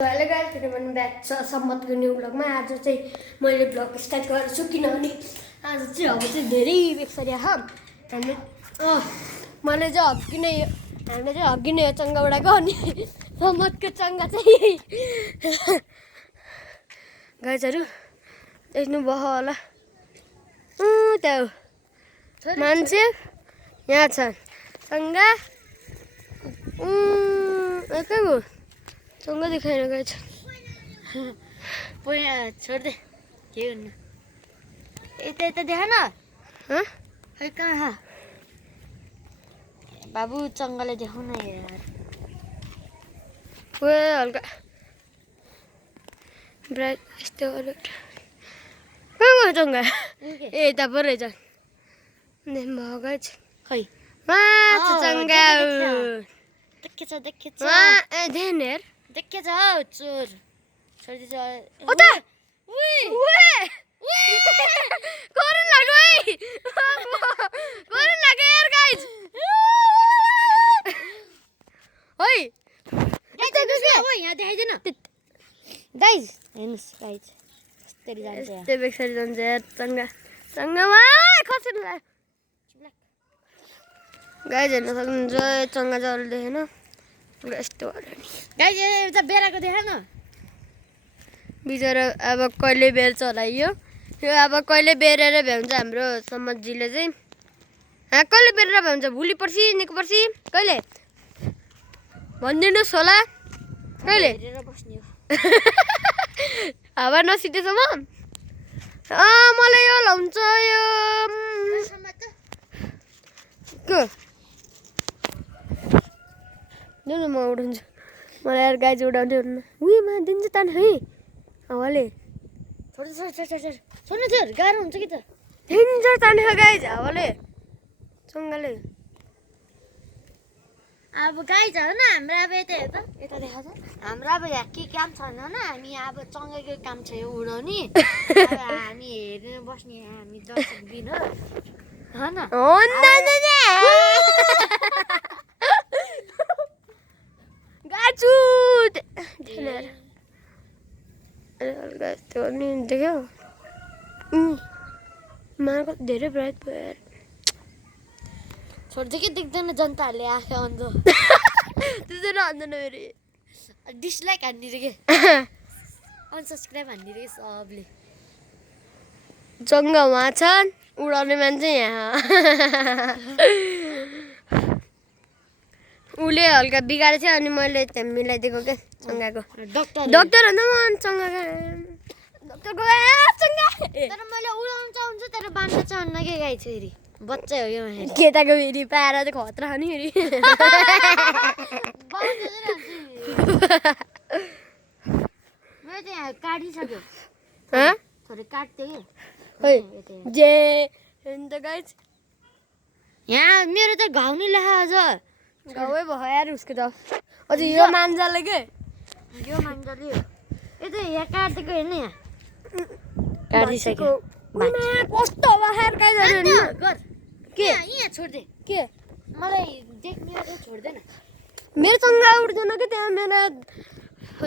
Hello guys, किनभने back छ सम्मतको new ब्लगमा। आज चाहिँ मैले ब्लग स्टार्ट गर्छु किनभने आज चाहिँ अब चाहिँ धेरै बेक्सरी आहा हामीले मैले चाहिँ हामीले चाहिँ हग्गिने हो चङ्गा उडाको अनि सम्मतको चङ्गा चाहिँ गाइसहरू देख्नुभयो होला त्यहाँ मान्छे यहाँ छ चङ्गा कहाँ हो चङ्गा देखाएर गएछ छोड दे के गर्नु यता यता देखा न खै कहाँ बाबु चङ्गाले देखाउ न यार हल्का ब्राइट यस्तो कहाँ गयो चङ्गा ए यता पो रहेछ भगाएछ खै माछ चङ्गा देखेछ ध्यान हेर देखेछ चोर छोडिदिन्छ उता कोरन लाग्यो है कोरन लाग्यो यार गाइज ओइ यहाँ देखाइदिन गाइज हेर्नुहोस् गाइज कस्तरी जान्छ यस्तै बेक्सरी जान्छ यार चङ्गामा कसरी लाग्यो गाइज हेर्न सक्नुहुन्छ चङ्गा चाहिँ अरू देखेन यस्तो गाइज एउटा बेराको देखा न बिचरा अब कहिले बेर्छ होला यो अब कहिले बेरेर भ्याउँछ हाम्रो सम्मतजीले चाहिँ कहिले बेरेर भ्याउँछ भोलि पर्सि निको पर्सि कहिले भनिदिनुहोस् होला कहिले हावा नसिटेसम्म मलाई यो लाउँछ यो म उडाउँछु मलाई यार गाइज उडाउँदै उड्नु उयोमा दिन्छ तान है हावाले छोड्नु छोड गाह्रो हुन्छ कि त दिन्छ तान गाइज हावाले चङ्गाले अब गाइज हो न हाम्रो अब यता हेर त यता देखा छ हाम्रो अब यहाँ के काम छैन न हामी अब चङ्गाको काम छ यो उडाउने हामी हेरेर बस्ने हामी दर्शक दिन हो न गाछु त्यो नि देख्यो माको धेरै ब्राइट भयो यार छोड्दै कि देख्दैन जनताहरूले आँखा अन्ध त्यसरी हान्दैन फेरि डिसलाइक हान्दियो के अनसब्सक्राइब हान्दियो कि सबले चङ्गा उहाँ छन् उडाउने मान्छे यहाँ उसले हल्का बिगारेको थियो अनि मैले त्यहाँ मिलाइदिएको क्या चङ्गाको डक्टर भन्दा म चङ्गाको डक्टरको चङ्गा तर मैले उडाउनु चाहन्छु तर बाँड्न चाहन्न के गाई फेरि बच्चा हो यो केटाको फेरि पाएर चाहिँ खतरा हो नि फेरि मैले चाहिँ काटिसक्यो थोरै काट्थ्यो कि जे अन्त गाइज यहाँ मेरो त घाउ नि लेखा अझ घाउै भयो यार उसको त अझ यो मान्छेले के यो मान्छेले यो त यहाँ काटेको हेर्नु यहाँ काटिसक्यो कस्तो बाहिर गर के यहाँ छोड्दे के मलाई देख्ने छोड्दैन मेरो चङ्गा उड्दैन कि त्यहाँ मेरो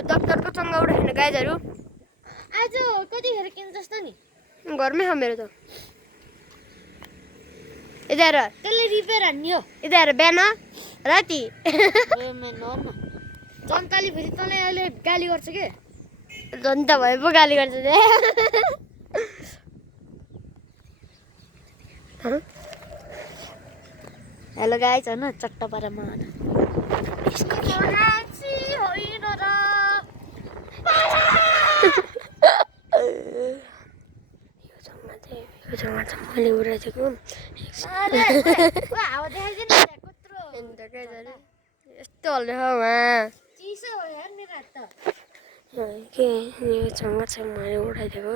डक्टरको चङ्गा उडेन गाइजहरू आज कतिखेर किन्छस् त नि घरमै हो मेरो त यता त्यसले रिपेयर हान्ने हो यता बिहान राति जनताले फेरि तँलाई अहिले गाली गर्छ के जनता भए पो गाली गर्छ हेलो गाइज होइन चट्ट पारा होइन र यो जग्गा चाहिँ मैले उडाइदिएको यस्तो हल्ले उहाँ चिसो हो यार मेरो हात त के यो जग्गा चाहिँ मैले उडाइदिएको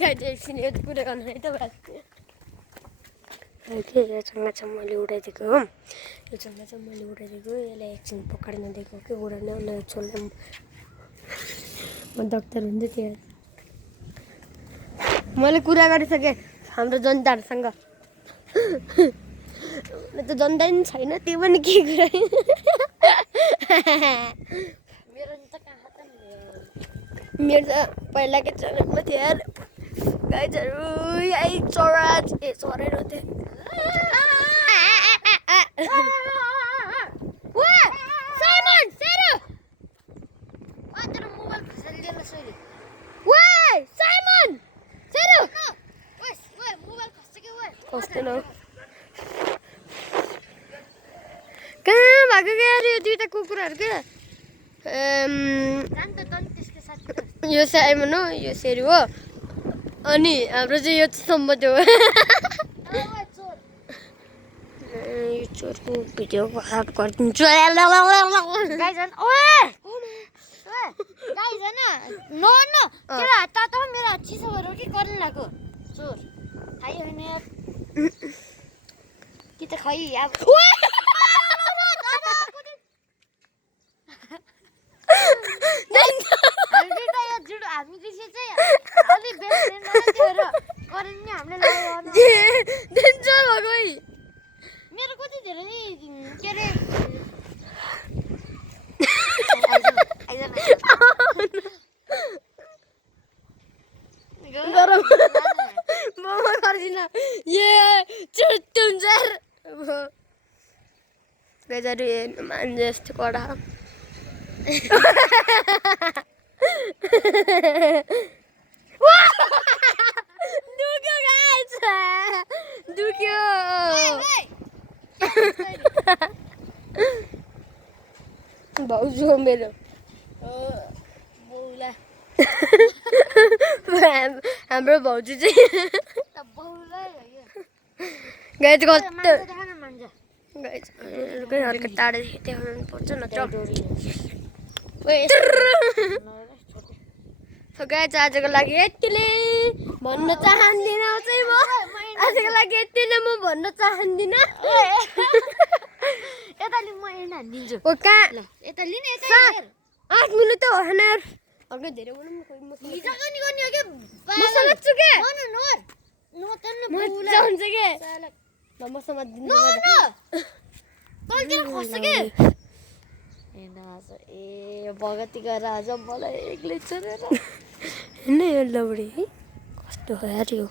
एकछिन यो कुरा गर्नु है त के यो जग्गा चाहिँ मैले उडाइदिएको हो यो जग्गा चाहिँ मैले उडाइदिएको यसलाई एकछिन पकाएर नदिएको के उडाउने उसलाई छोड्दा म डक्टर हुन्थ्यो त्यहाँ मैले कुरा गरिसकेँ हाम्रो जनताहरूसँग त जनता नि छैन त्यो पनि के कुरा मेरो नि त कहाँ त नि मेरो त पहिलाकै च्यानलमा थियो यार गाइजहरू यही चरा ए चरेर थियो साइमन सेरो तेरो मोबाइल खसालिदिएर सोइले वाइ साइमन सेरो मोबाइल खस्छ कि खस्दैन कहाँ भएको क्या अरे यो दुइटा कुकुरहरू क्या जान त तँ त्यसको साथी यो साइमन हो यो सेरो हो अनि हाम्रो चाहिँ यो सम्बन्ध हो चोर यो चोरको भिडियो खराब गरिदिन्छु गाइजन ओए गाइजन नो नो तेरो हात त मेरो हात चिसो भएर के गर्न लाग्यो चोर खाइ होइन यार कि त खै अब हामी चाहिँ अलि बेस्ट फ्रेन्ड भएर करेन्ट नि हामीले लाग्यो मेरो कति धेरै के अरे मोमो गर्दिन ये चुट्टुन्जर गजहरू मान्छे जस्तो कडा दुख्यो गाइस दुख्यो भाउजू हो मेरो बौला हाम्रो भाउजू चाहिँ बौलै हो यो गाइस कस्तो देखान मान्छ गाइस हल्का टाढादेखि देखाउनु पर्छ नत्र गाइस आजको लागि यतिले भन्न चाहन्दिनँ चाहिँ म आजको लागि यति नै म भन्न चाहन्दिनँ यता लि म एन्ड हानिदिन्छु ओ कहाँ ल यता लिने यता 8 मिनट त होइन यार अघि धेरै बोल्नु नि खोइ हिजो पनि गर्ने हो के मसँग छु के नो नो नो तन्ने म जान्छ के ल मसँग दिनु नो नो कलतिर खस्छ के ए भगती गरेर आज मलाई एक्लै छोडेर होइन यो लौडी है कस्तो हो यार यो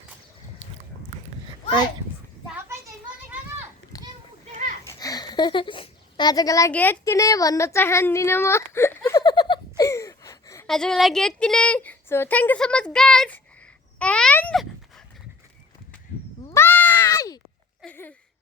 आजको लागि यति नै भन्न चाहन्दिनँ म आजको लागि यति नै so thank you so much guys